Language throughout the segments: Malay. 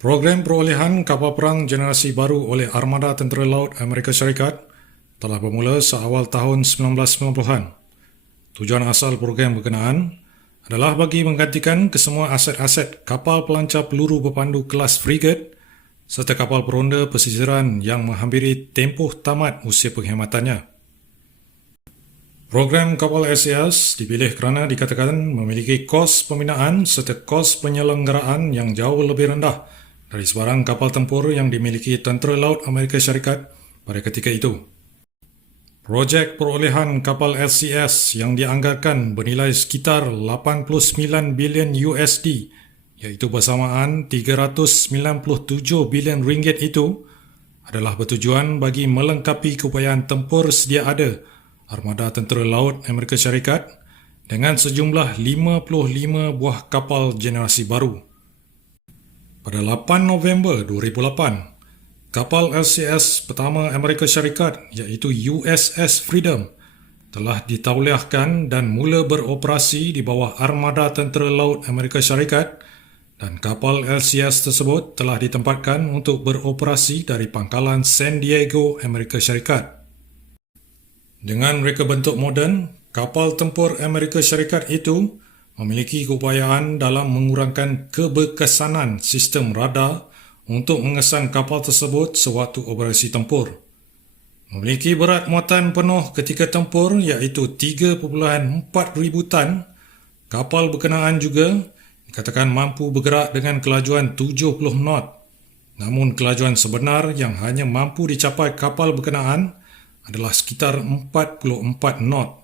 Program perolehan kapal perang generasi baru oleh Armada Tentera Laut Amerika Syarikat telah bermula seawal tahun 1990-an. Tujuan asal program berkenaan adalah bagi menggantikan kesemua aset-aset kapal pelancar peluru berpandu kelas frigate serta kapal peronda pesisiran yang menghampiri tempoh tamat usia penghematannya. Program kapal SAS dipilih kerana dikatakan memiliki kos pembinaan serta kos penyelenggaraan yang jauh lebih rendah dari sebarang kapal tempur yang dimiliki Tentera Laut Amerika Syarikat pada ketika itu. Projek perolehan kapal LCS yang dianggarkan bernilai sekitar 89 bilion USD iaitu bersamaan 397 bilion ringgit itu adalah bertujuan bagi melengkapi keupayaan tempur sedia ada Armada Tentera Laut Amerika Syarikat dengan sejumlah 55 buah kapal generasi baru. Pada 8 November 2008, kapal LCS pertama Amerika Syarikat iaitu USS Freedom telah ditauliahkan dan mula beroperasi di bawah Armada Tentera Laut Amerika Syarikat dan kapal LCS tersebut telah ditempatkan untuk beroperasi dari pangkalan San Diego, Amerika Syarikat. Dengan reka bentuk moden, kapal tempur Amerika Syarikat itu memiliki keupayaan dalam mengurangkan keberkesanan sistem radar untuk mengesan kapal tersebut sewaktu operasi tempur. Memiliki berat muatan penuh ketika tempur iaitu 3.4 ribu tan, kapal berkenaan juga dikatakan mampu bergerak dengan kelajuan 70 knot. Namun kelajuan sebenar yang hanya mampu dicapai kapal berkenaan adalah sekitar 44 knot.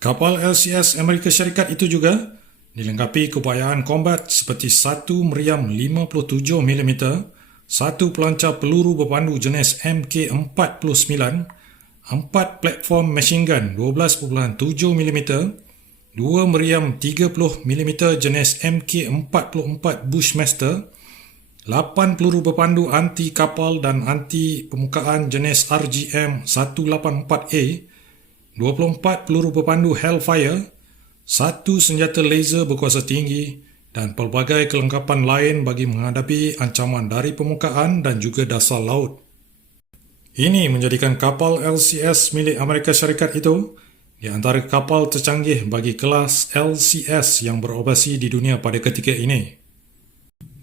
Kapal LCS Amerika Syarikat itu juga dilengkapi keupayaan kombat seperti satu meriam 57mm, satu pelancar peluru berpandu jenis MK49, 4 platform machine gun 12.7mm, 2 meriam 30mm jenis MK44 Bushmaster, 8 peluru berpandu anti kapal dan anti permukaan jenis RGM-184A, 24 peluru berpandu Hellfire, 1 senjata laser berkuasa tinggi dan pelbagai kelengkapan lain bagi menghadapi ancaman dari permukaan dan juga dasar laut. Ini menjadikan kapal LCS milik Amerika Syarikat itu di antara kapal tercanggih bagi kelas LCS yang beroperasi di dunia pada ketika ini.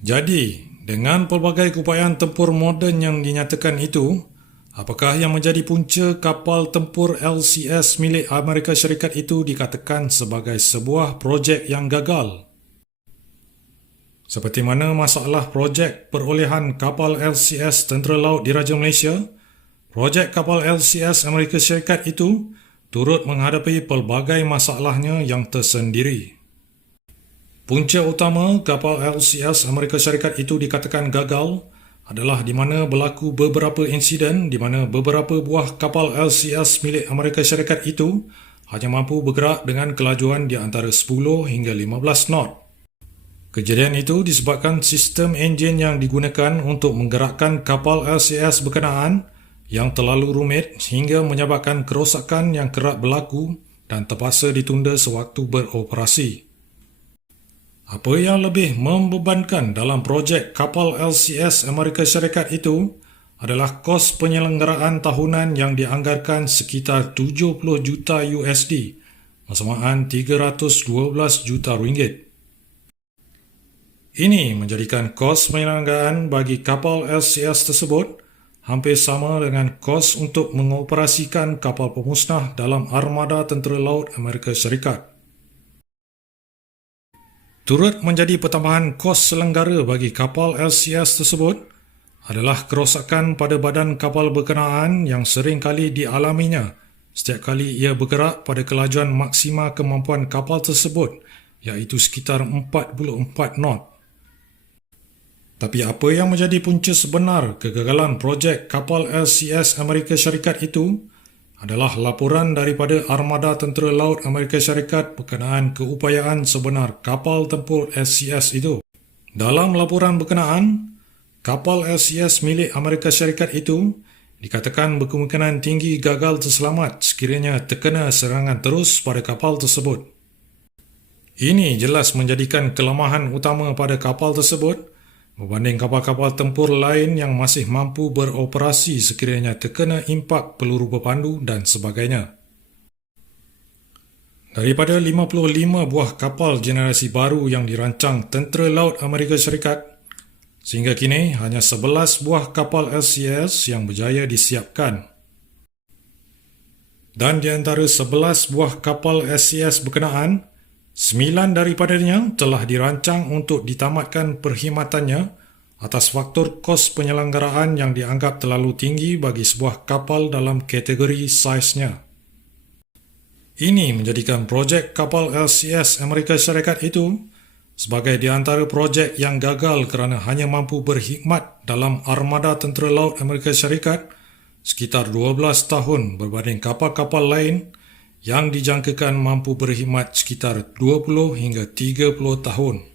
Jadi, dengan pelbagai keupayaan tempur moden yang dinyatakan itu, apakah yang menjadi punca kapal tempur LCS milik Amerika Syarikat itu dikatakan sebagai sebuah projek yang gagal? Seperti mana masalah projek perolehan kapal LCS Tentera Laut Diraja Malaysia, projek kapal LCS Amerika Syarikat itu turut menghadapi pelbagai masalahnya yang tersendiri. Punca utama kapal LCS Amerika Syarikat itu dikatakan gagal adalah di mana berlaku beberapa insiden di mana beberapa buah kapal LCS milik Amerika Syarikat itu hanya mampu bergerak dengan kelajuan di antara 10 hingga 15 knot. Kejadian itu disebabkan sistem enjin yang digunakan untuk menggerakkan kapal LCS berkenaan yang terlalu rumit sehingga menyebabkan kerosakan yang kerap berlaku dan terpaksa ditunda sewaktu beroperasi. Apa yang lebih membebankan dalam projek kapal LCS Amerika Syarikat itu adalah kos penyelenggaraan tahunan yang dianggarkan sekitar 70 juta USD, bersamaan 312 juta ringgit. Ini menjadikan kos penyelenggaraan bagi kapal LCS tersebut hampir sama dengan kos untuk mengoperasikan kapal pemusnah dalam Armada Tentera Laut Amerika Syarikat. Turut menjadi pertambahan kos selenggara bagi kapal LCS tersebut adalah kerosakan pada badan kapal berkenaan yang sering kali dialaminya setiap kali ia bergerak pada kelajuan maksima kemampuan kapal tersebut iaitu sekitar 44 knot. Tapi apa yang menjadi punca sebenar kegagalan projek kapal LCS Amerika Syarikat itu adalah laporan daripada Armada Tentera Laut Amerika Syarikat berkenaan keupayaan sebenar kapal tempur LCS itu. Dalam laporan berkenaan, kapal LCS milik Amerika Syarikat itu dikatakan berkemungkinan tinggi gagal terselamat sekiranya terkena serangan terus pada kapal tersebut. Ini jelas menjadikan kelemahan utama pada kapal tersebut berbanding kapal-kapal tempur lain yang masih mampu beroperasi sekiranya terkena impak peluru berpandu dan sebagainya. Daripada 55 buah kapal generasi baru yang dirancang Tentera Laut Amerika Syarikat, sehingga kini hanya 11 buah kapal LCS yang berjaya disiapkan. Dan di antara 11 buah kapal LCS berkenaan, 9 daripadanya telah dirancang untuk ditamatkan perkhidmatannya atas faktor kos penyelenggaraan yang dianggap terlalu tinggi bagi sebuah kapal dalam kategori saiznya. Ini menjadikan projek kapal LCS Amerika Syarikat itu sebagai di antara projek yang gagal kerana hanya mampu berkhidmat dalam armada Tentera Laut Amerika Syarikat sekitar 12 tahun berbanding kapal-kapal lain yang dijangkakan mampu berkhidmat sekitar 20 hingga 30 tahun.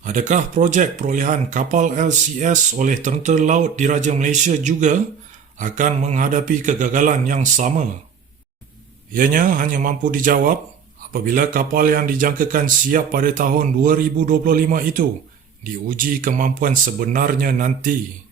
Adakah projek perolehan kapal LCS oleh Tentera Laut Diraja Malaysia juga akan menghadapi kegagalan yang sama? Ianya hanya mampu dijawab apabila kapal yang dijangkakan siap pada tahun 2025 itu diuji kemampuan sebenarnya nanti.